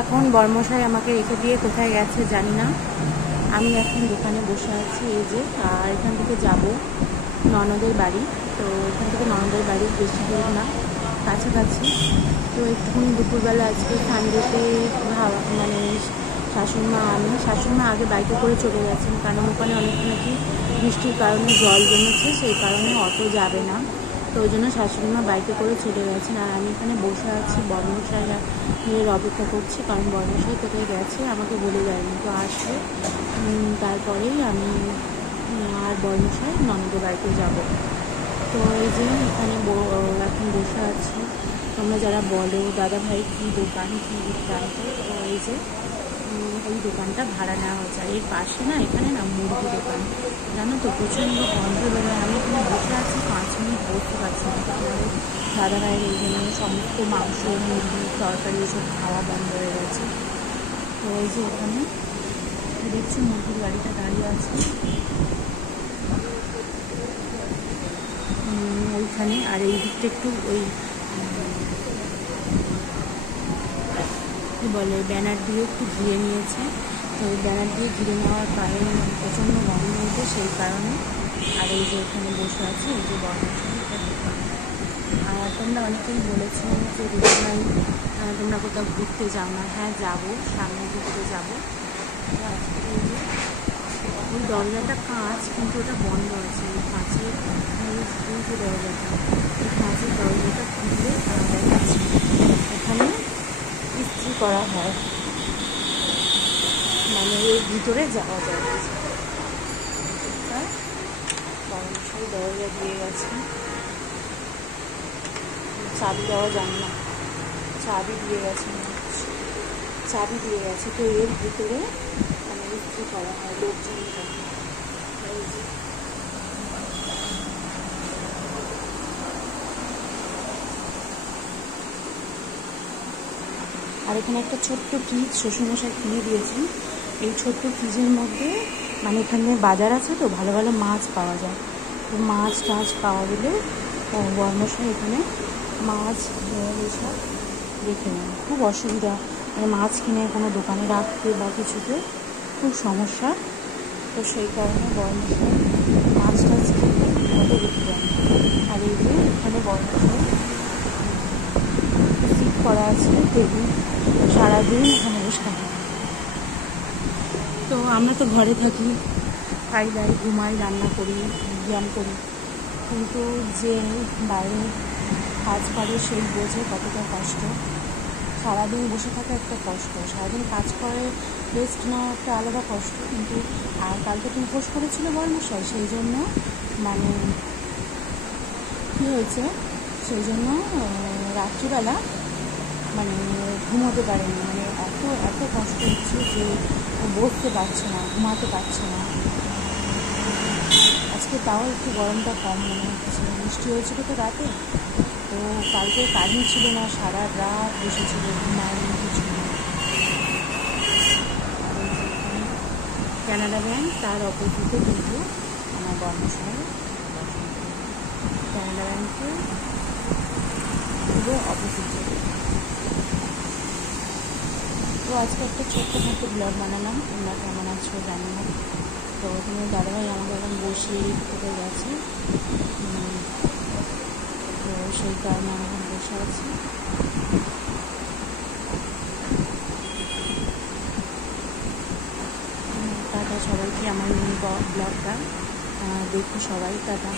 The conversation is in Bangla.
এখন বর্মশাই আমাকে রেখে দিয়ে কোথায় গেছে জানি না। আমি এখন দোকানে বসে আছি এই যে। আর এখান থেকে যাব ননদের বাড়ি। তো এখান থেকে ননদের বাড়ি বেশি দূর না, কাছাকাছি। তো একটুখানি দুপুরবেলা আজকে সানডেতে মানে শাশুড়িমা আগে বাইকে করে চলে গেছেন, কারণ ওখানে অনেক নাকি বৃষ্টির কারণে জল জমেছে, সেই কারণে অটো যাবে না। তো ওই জন্য শাশুড়িমা বাইকে করে চলে গেছেন। আর আমি এখানে বসে আছি, বর্মশাইয়ের অপেক্ষা করছি, কারণ বর্মশাই কোথায় গেছে আমাকে বলে যায়নি। তো আসলে তারপরেই আমি আর বর্মশাই ননদের বাড়িতে যাব। তো এই যে এখানে এখন বসে আছি। তোমরা যারা বলো দাদা ভাই কী দোকান কী জানতে, তো এই যে এই দোকানটা ভাড়া নেওয়া হয়েছে। আর এর পাশে না, এখানে না মুরগি দোকান, জানো তো প্রচণ্ড গন্ধ বেরোয়। আমি এখানে বসে আছি, 5 মিনিট বসতে পারছি না, তাহলে দাদা ভাইয়ের এই জন্য সমস্ত মাংস মুরগি তরকারি এসব খাওয়া বন্ধ হয়ে গেছে। তো এই যে এখানে দেখছি মুরগির গাড়িটা দাঁড়িয়ে আছে ওইখানে। আর এই দিকটা একটু ওই কী বলে ব্যানার দিয়ে একটু ঘিরে নিয়েছে। তো ওই ব্যানার দিয়ে ঘিরে নেওয়ার কারণে প্রচণ্ড গন্ধ হতো, সেই কারণে। আর এই যে এখানে বসে আছে, এই যে বর্মশাইয়ের দোকান। আর তোমরা অনেকেই বলেছো যে ভাই তোমরা কোথাও ঘুরতে যাও না। হ্যাঁ যাবো, সামনে ঘুরতে যাবো। ওই দরজাটা কাঁচ, কিন্তু ওটা বন্ধ আছে। ওই কাঁচের যে দরজাটা, ওই কাঁচের দরজাটা খুললে দেখাচ্ছে এখানে ইস্ত্রি করা হয়, মানে এর ভিতরে যাওয়া যায়। বর্মশাই দরজা দিয়ে গেছে, চাবি দেওয়া জানি না, চাবি দিয়ে গেছে। তো এর ভিতরে মানে ইস্ত্রি করা হয় লোকজন। আর এখানে একটা ছোট্ট ফ্রিজ শ্বশুরমশাই কিনে দিয়েছেন। এই ছোট্ট ফ্রিজের মধ্যে মানে এখানে বাজার আছে, তো ভালো ভালো মাছ পাওয়া যায়। তো মাছ টাছ পাওয়া গেলে বর্মশাই এখানে মাছ এসব রেখে নেন। খুব অসুবিধা, মানে মাছ কিনে কোনো দোকানে রাখতে বা কিছুতে খুব সমস্যা। তো সেই কারণে বর্মশাই মাছ টাছ কিনে ঘরে রেখে দেন। আর এই যে এখানে বর্মশাই সিট করা আছে, টেবিল, সারাদিন এখানে বসে থাকে। তো আমরা তো ঘরে থাকি, খাই দাই ঘুমাই, রান্না করি, ব্যায়াম করি, কিন্তু যে বাইরে কাজ করে সেই বোঝে কতটা কষ্ট। সারাদিন বসে থাকা একটা কষ্ট, সারাদিন কাজ করে রেস্ট নেওয়া একটা আলাদা কষ্ট। কিন্তু আর কালকে তো উপোস করেছিল বর্মশাই, সেই জন্য মানে কী হয়েছে, সেই জন্য রাত্রিবেলা মানে ঘুমোতে পারেনি। মানে এত কষ্ট হচ্ছে যে বসতে পারছে না, ঘুমাতে পারছে না। আজকে তাও একটু গরমটা কম মনে হচ্ছে, বৃষ্টি হয়েছিল তো রাতে। তো কালকে কারেন্ট ছিল না, সারা রাত বসেছিল, ঘুমায়নি কিছু না। কানাডা ব্যাংক, তার অপোজিটে কিন্তু আমার বর্মশাই। কানাডা ব্যাংকের পুরো অপোজিটে। তো আজকে একটা ছোট্টখাটো ব্লগ বানালাম, তোমরা কেমন আছো জানি না। তো ওখানে দাদাভাই আমাকে এখন বসিয়ে কোথায় গেছে, তো সেই কারণে আমি এখন বসে আছি। টাটা সবাইকে, আমার মিনি ব্লগটা দেখো সবাই, টাটা।